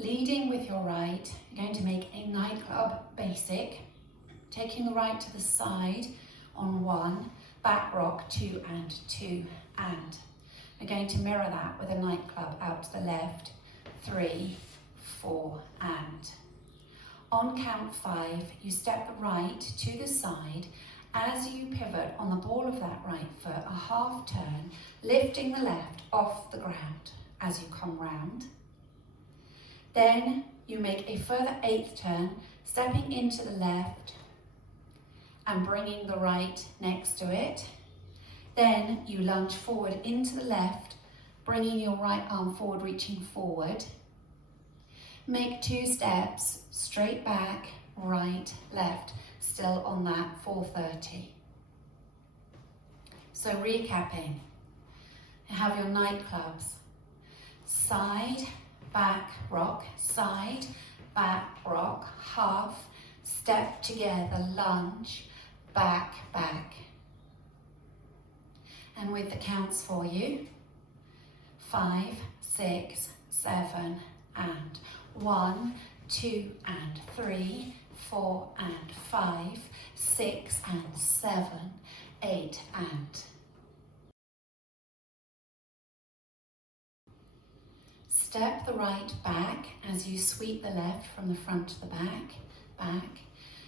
Leading with your right, you're going to make a nightclub basic, taking the right to the side on 1, back rock 2 and 2 and. We're going to mirror that with a nightclub out to the left, 3, 4 and. On count 5, you step the right to the side. As you pivot on the ball of that right foot, a half turn, lifting the left off the ground as you come round. Then you make a further 8th turn, stepping into the left and bringing the right next to it. Then you lunge forward into the left, bringing your right arm forward, reaching forward. Make 2 steps, straight back, right, left, still on that 430. So recapping, you have your nightclubs. Side, back, rock, side, back, rock, half, step together, lunge, back, back. And with the counts for you, 5, 6, 7, and 1, 2, and 3, 4, and 5, 6, and 7, 8, and. Step the right back as you sweep the left from the front to the back, back.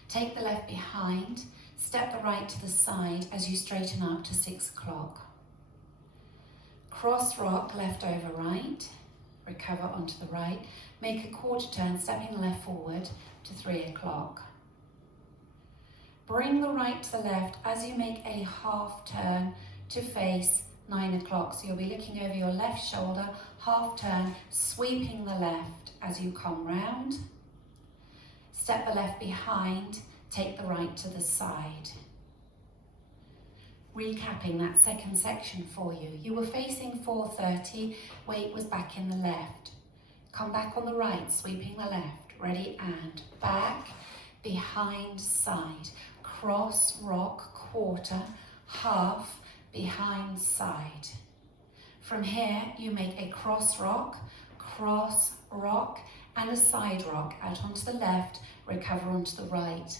Take the left behind, step the right to the side as you straighten up to 6 o'clock. Cross rock left over right, recover onto the right. Make a quarter turn, stepping the left forward to 3 o'clock. Bring the right to the left as you make a half turn to face 9 o'clock. So you'll be looking over your left shoulder, half turn, sweeping the left as you come round. Step the left behind, take the right to the side. Recapping that second section for you. You were facing 430, weight was back in the left. Come back on the right, sweeping the left. Ready, and back, behind, side. Cross, rock, quarter, half, behind, side. From here, you make a cross, rock, and a side rock out onto the left, recover onto the right.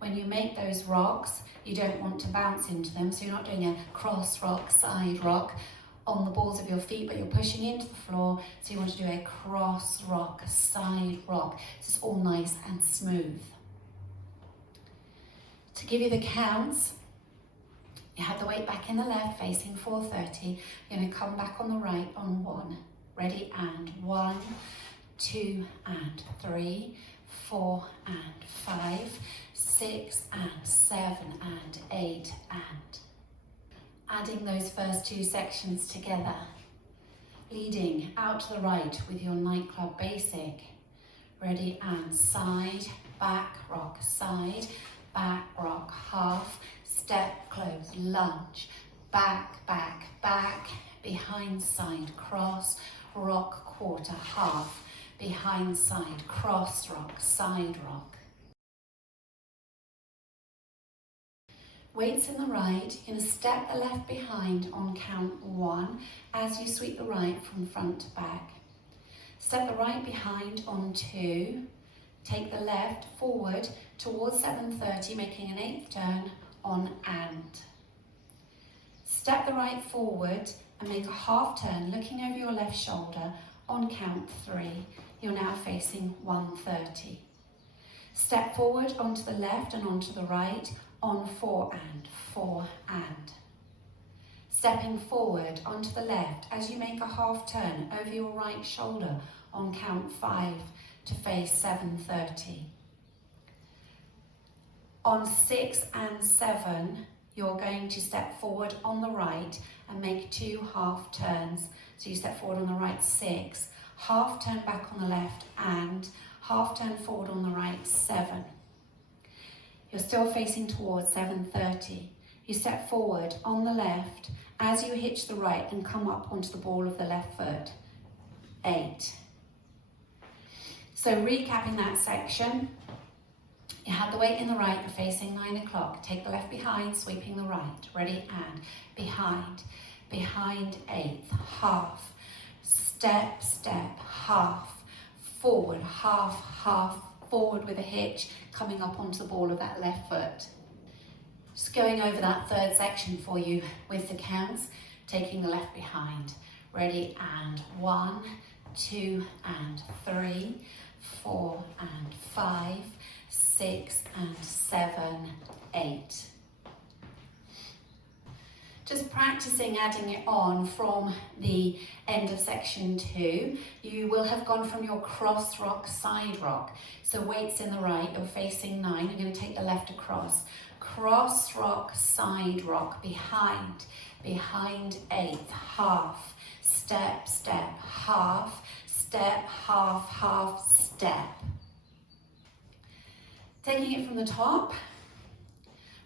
When you make those rocks, you don't want to bounce into them, so you're not doing a cross rock, side rock on the balls of your feet, but you're pushing into the floor, so you want to do a cross rock, side rock. So it's all nice and smooth. To give you the counts, you have the weight back in the left, facing 430. You're going to come back on the right on 1. Ready, and 1, 2, and 3, 4, and 5, 6, and 7, and 8, and. Adding those first 2 sections together. Leading out to the right with your nightclub basic. Ready, and side, back, rock, side, back, rock, half, step, close, lunge, back, back, back, behind, side, cross, rock, quarter, half, behind, side, cross, rock, side rock. Weights in the right, you're going to step the left behind on count 1 as you sweep the right from front to back. Step the right behind on 2, take the left forward towards 730, making an 8th turn on and. Step the right forward and make a half turn, looking over your left shoulder on count 3. You're now facing 130. Step forward onto the left and onto the right on 4 and 4 and. Stepping forward onto the left as you make a half turn over your right shoulder on count 5 to face 730. On 6 and 7, you're going to step forward on the right and make 2 half turns. So you step forward on the right 6, half turn back on the left and half turn forward on the right 7. You're still facing towards 730. You step forward on the left as you hitch the right and come up onto the ball of the left foot, 8. So recapping that section, you have the weight in the right, you're facing 9 o'clock. Take the left behind, sweeping the right. Ready, and behind, behind 8th, half, step, step, half, forward, half, half, forward with a hitch, coming up onto the ball of that left foot. Just going over that third section for you with the counts, taking the left behind. Ready, and 1, 2, and 3, 4, and 5, 6, and 7, 8. Just practicing adding it on from the end of section 2. You will have gone from your cross rock, side rock. So weights in the right, you're facing 9. I'm going to take the left across. Cross rock, side rock, behind, behind 8th, half, step, step, half, step, half, half, step. Taking it from the top,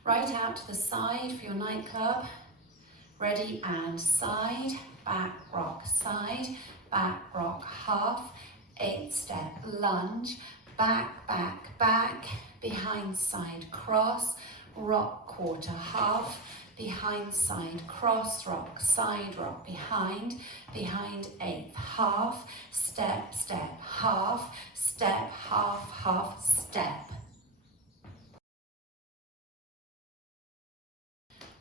right out to the side for your nightclub. Ready, and side, back rock, side, back rock, half, 8th step, lunge, back, back, back, behind side, cross, rock, quarter, half, behind side, cross, rock, side rock, behind, behind 8th, half, step, step, half, step, half, half, step.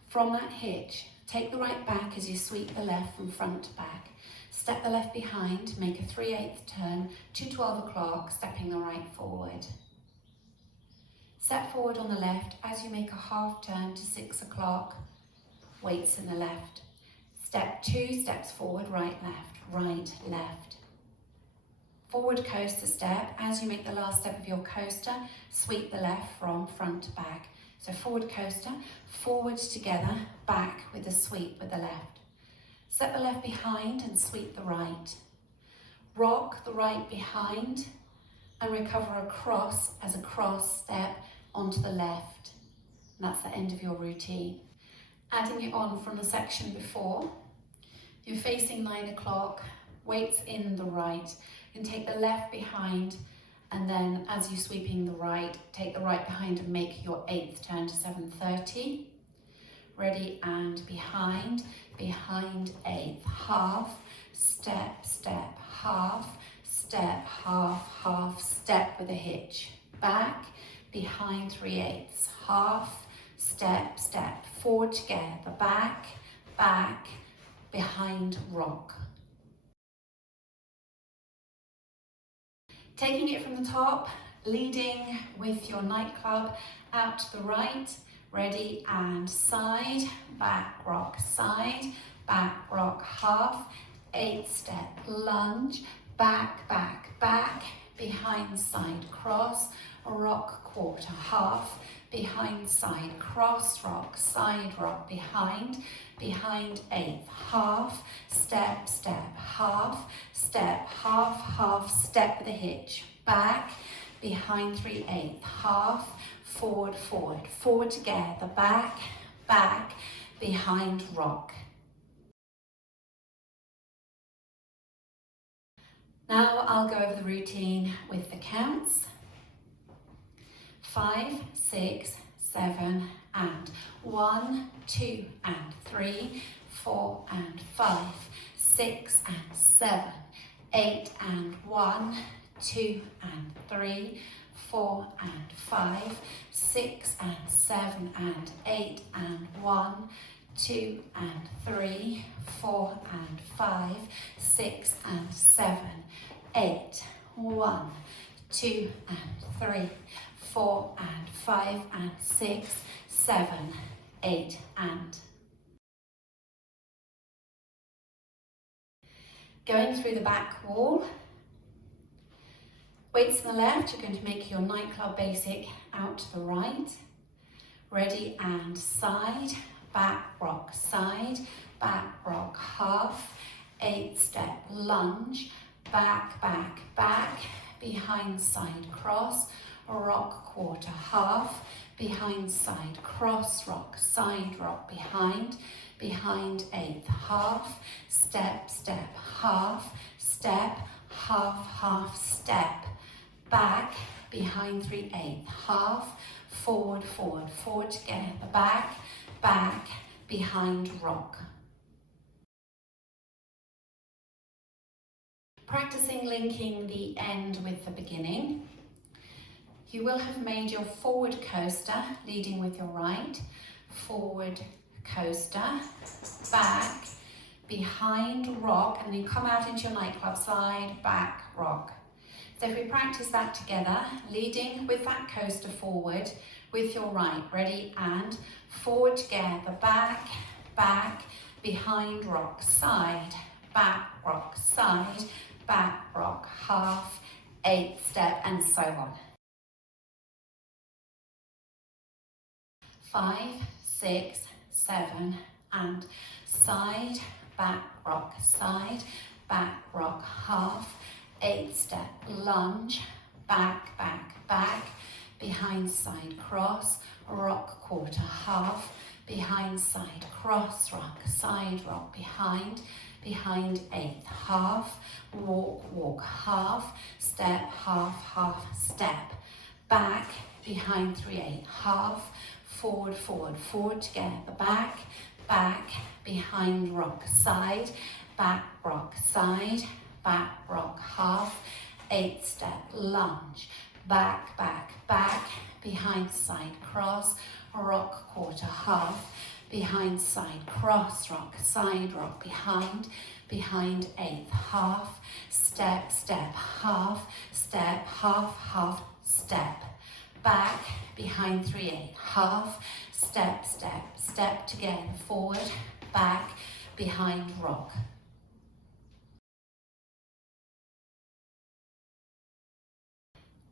From that hitch, take the right back as you sweep the left from front to back. Step the left behind, make a 3/8 turn to 12 o'clock, stepping the right forward. Step forward on the left as you make a half turn to 6 o'clock, weights in the left. Step 2 steps forward, right, left. Forward coaster step, as you make the last step of your coaster, sweep the left from front to back. So forward coaster, forwards together, back with a sweep with the left. Step the left behind and sweep the right. Rock the right behind and recover across as a cross step onto the left. And that's the end of your routine. Adding it on from the section before, you're facing 9 o'clock, weights in the right. You can take the left behind, and then as you're sweeping the right, take the right behind and make your 8th turn to 7:30. Ready, and behind, behind 8th, half, step, step, half, step, half, half, step with a hitch. Back, behind 3/8, half, step, step, forward together, back, back, behind rock. Taking it from the top, leading with your nightclub out to the right. Ready, and side, back rock, side, back rock, half, 8th step, lunge, back, back, back, behind side, cross, rock, quarter, half, behind side, cross, rock, side rock, behind, behind 8th, half, step, step, half, step, half, half, step with a hitch, back, behind 3/8, half, forward, forward, forward together, back, back, behind rock. Now I'll go over the routine with the counts. 5, 6, 7, and 1, 2, and 3, 4, and 5, 6, and 7, 8, and 1, 2, and 3, 4, and 5, 6, and 7, and 8, and 1, 2, and 3, 4, and 5, 6, and 7, 8, 1, 2, and 3, 4, and 5, and 6, 7, 8, and. Going through the back wall. Weights on the left, you're going to make your nightclub basic out to the right. Ready, and side, back rock, side, back rock, half, 8th step, lunge, back, back, back, behind side, cross, rock, quarter, half, behind side, cross, rock, side rock, behind, behind 8th, half, step, step, half, step, half, half, step, back, behind 3/8, half, forward, forward, forward together, back, back, behind rock. Practicing linking the end with the beginning. You will have made your forward coaster, leading with your right, forward coaster, back, behind rock, and then come out into your nightclub side, back, rock. So if we practice that together, leading with that coaster forward with your right, ready, and forward together, back, back, behind rock, side, back, rock, side, back, rock, half, 8 step, and so on. 5, 6, 7, and side, back, rock, side, back, rock, half, 8 step, lunge, back, back, back, behind side cross, rock quarter, half, behind side cross, rock, side rock, behind 8th, half, walk, walk, half, step, half, half, step, back, behind 3/8, half, forward, forward, forward together, back, back, behind rock, side, back, rock, side, back, rock, half, 8 step, lunge, back, back, back, behind side cross, rock quarter, half, behind side cross, rock, side rock, behind 8th, half, step, step, half, step, half, half, step, back, behind 3/8, half, step, step, step together, forward, back, behind rock.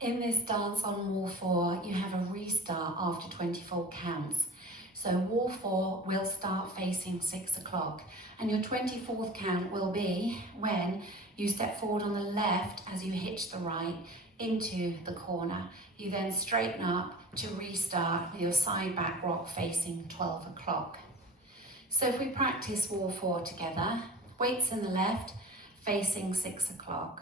In this dance on wall 4, you have a restart after 24 counts. So wall 4 will start facing 6 o'clock, and your 24th count will be when you step forward on the left as you hitch the right into the corner. You then straighten up to restart with your side back rock facing 12 o'clock. So if we practice wall 4 together, weights in the left, facing 6 o'clock.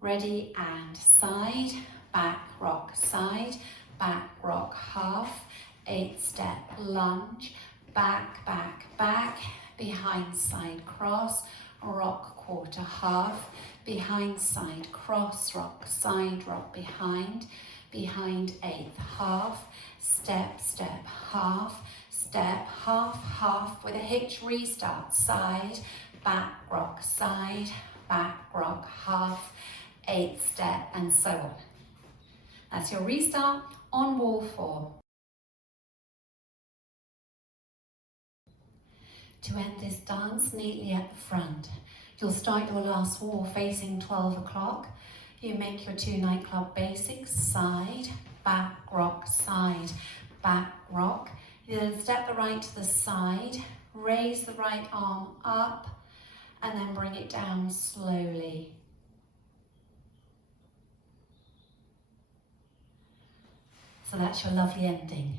Ready, and side, back, rock, side, back, rock, half, 8 step, lunge, back, back, back, behind side cross, rock quarter, half, behind side cross, rock, side rock, behind 8th, half, step, step, half, step, half, half, with a hitch restart, side, back, rock, side, back, rock, half, 8 step, and so on. That's your restart on wall 4. To end this dance neatly at the front, you'll start your last wall facing 12 o'clock. You make your 2 nightclub basics, side, back, rock, side, back, rock. You then step the right to the side, raise the right arm up, and then bring it down slowly. So that's your lovely ending.